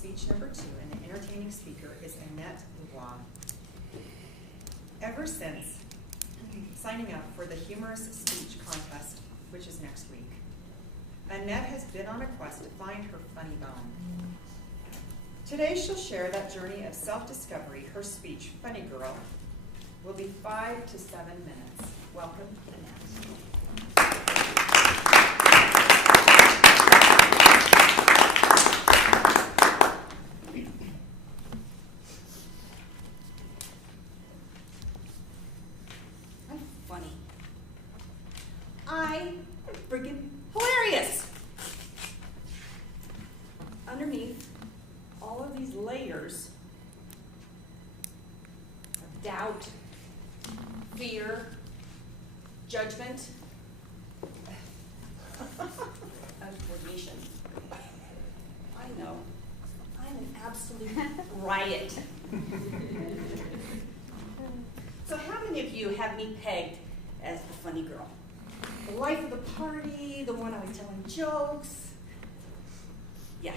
speech number 2, and the entertaining speaker is Annette. Ever since signing up for the humorous speech contest, which is next week, Annette has been on a quest to find her funny bone. Today she'll share that journey of self-discovery. Her speech, Funny Girl, will be 5 to 7 minutes. Welcome, Annette. I'm funny. I'm freaking hilarious. Underneath all of these layers of doubt, fear, judgment, uncoordination. I know, I'm an absolute riot. So how many of you have me pegged as the funny girl? The life of the party, the one always telling jokes. Yeah.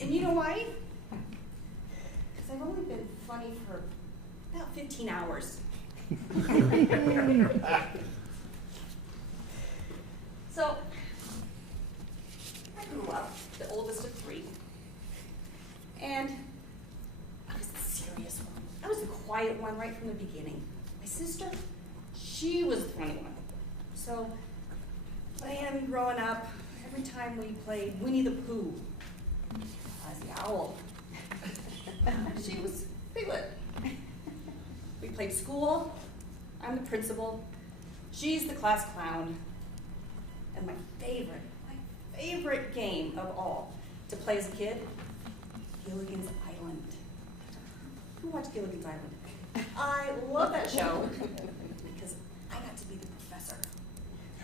And you know why? Because I've only been funny for about 15 hours. So, I grew up, the oldest of 3, and I was the serious one. I was the quiet one right from the beginning. My sister, she was the funny one. So, playing growing up, every time we played Winnie the Pooh, I was the owl. She was Piglet. We played school. I'm the principal. She's the class clown. And my favorite game of all to play as a kid, Gilligan's Island. Who watched Gilligan's Island? I love that show because I got to be the professor.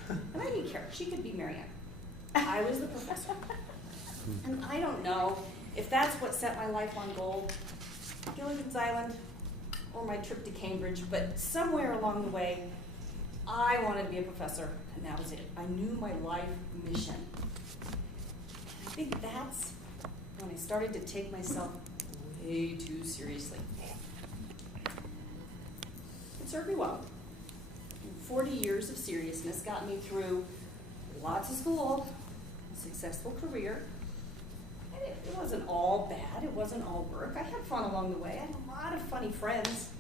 And I didn't care. She could be Marianne. I was the professor. And I don't know if that's what set my life on gold, Gilligan's Island or my trip to Cambridge, but somewhere along the way, I wanted to be a professor, and that was it. I knew my life mission. I think that's when I started to take myself way too seriously. It served me well. 40 years of seriousness got me through lots of school, a successful career, and it wasn't all bad, it wasn't all work. I had fun along the way. I had a lot of funny friends.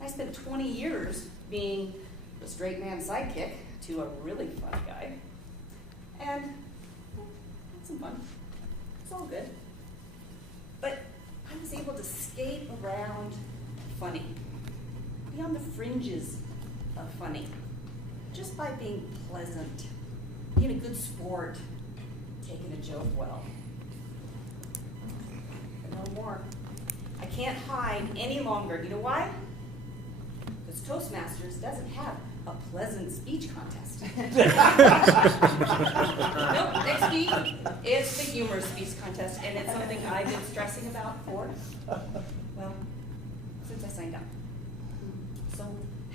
I spent 20 years being the straight man sidekick to a really funny guy. And I had some fun. It's all good. But I was able to skate around funny, beyond the fringes of funny, just by being pleasant, being a good sport, taking a joke well. But no more. I can't hide any longer. You know why? Because Toastmasters doesn't have a pleasant speech contest. Nope, next week it's the humorous speech contest, and it's something I've been stressing about for, well, since I signed up. So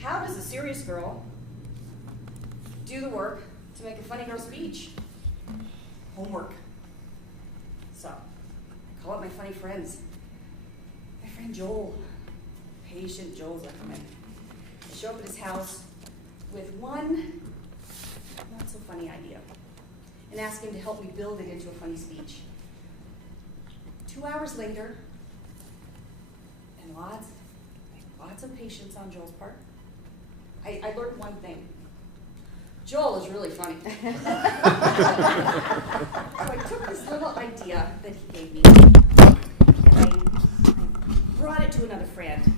how does a serious girl do the work to make a funny girl speech? Homework. So I call up my funny friends. My friend Joel, patient Joel's like, come in. I show up at his house with one not so funny idea and ask him to help me build it into a funny speech. 2 hours later, and lots of patience on Joel's part, I learned one thing. Joel is really funny. So I took this little idea that he gave me, and I brought it to another friend,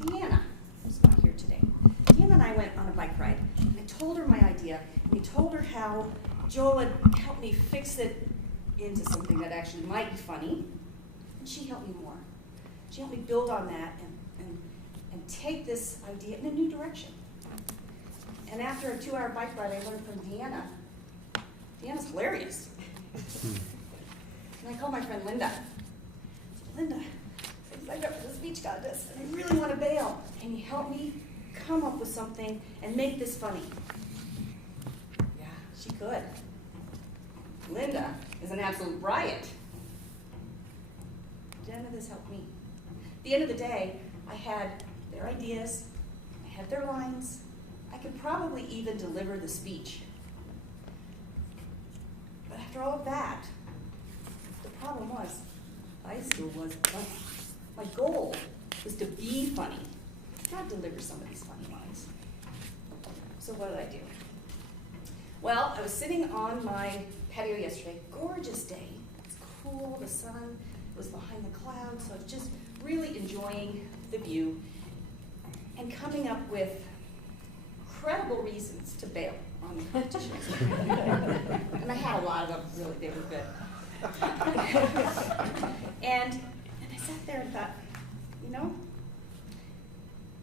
Deanna, who's not here today. Deanna and I went on a bike ride, and I told her my idea. I told her how Joel had helped me fix it into something that actually might be funny, and she helped me more. She helped me build on that and take this idea in a new direction. And after a 2-hour bike ride, I learned from Deanna. Deanna's hilarious. And I called my friend Linda. I said, Linda, I signed up for the speech contest, and I really want to bail. Can you help me come up with something and make this funny? Yeah, she could. Linda is an absolute riot. none of this helped me. At the end of the day, I had their ideas, I had their lines, I could probably even deliver the speech. But after all of that, the problem was, I still wasn't funny. My goal was to be funny, not deliver some of these funny lines. So what did I do? Well, I was sitting on my patio yesterday, gorgeous day. It's cool, the sun was behind the clouds, so I was just really enjoying the view and coming up with credible reasons to bail on the competition. And I had a lot of them, really, they were good. And I sat there and thought, you know,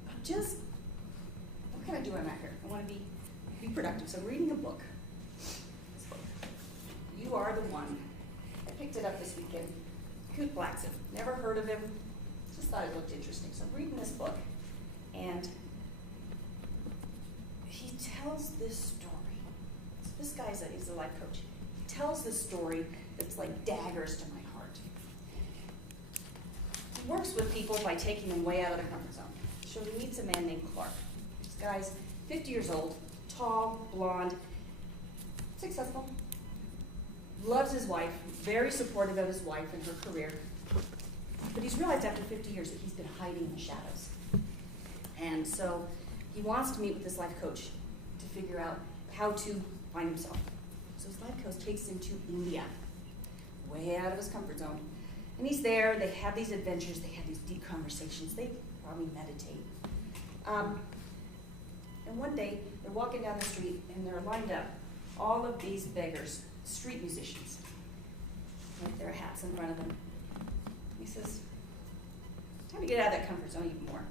what can I do when I'm out here? I want to be productive, so I'm reading a book. This book. You Are the One. I picked it up this weekend. Coot Blackson. Never heard of him. Just thought it looked interesting. So I'm reading this book, and he tells this story. So this guy is a life coach. He tells this story that's like daggers to my heart. He works with people by taking them way out of their comfort zone. So he meets a man named Clark. This guy's 50 years old, tall, blonde, successful, loves his wife, very supportive of his wife and her career. But he's realized after 50 years that he's been hiding in the shadows. And so he wants to meet with this life coach to figure out how to find himself. So his life coach takes him to India, way out of his comfort zone. And he's there, they have these adventures, they have these deep conversations, they probably meditate. And one day, they're walking down the street and they're lined up, all of these beggars, street musicians, with their hats in front of them. He says, time to get out of that comfort zone even more.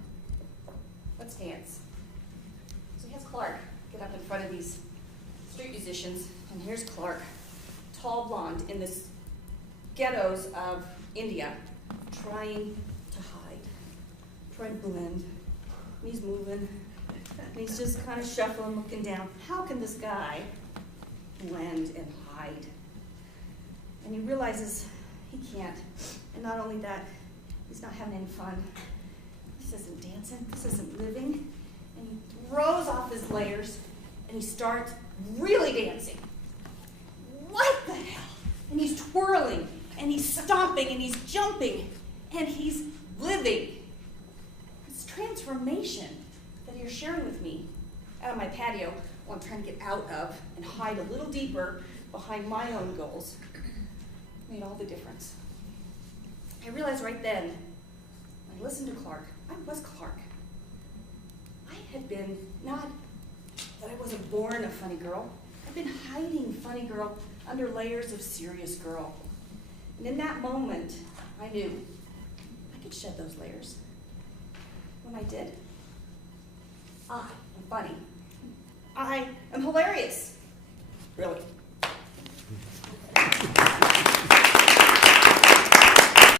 Let's dance. So he has Clark get up in front of these street musicians, and here's Clark, tall blonde in this ghettos of India, trying to hide, trying to blend. And he's moving, and he's just kind of shuffling, looking down. How can this guy blend and hide? And he realizes he can't. And not only that, he's not having any fun. This isn't dancing, this isn't living. And he throws off his layers and he starts really dancing. What the hell? And he's twirling and he's stomping and he's jumping and he's living. This transformation that you're sharing with me out of my patio, while I'm trying to get out of and hide a little deeper behind my own goals, made all the difference. I realized right then, when I listened to Clark, I was Clark. I had been, not that I wasn't born a funny girl, I've been hiding funny girl under layers of serious girl. And in that moment, I knew I could shed those layers. When I did, I am funny. I am hilarious. Really.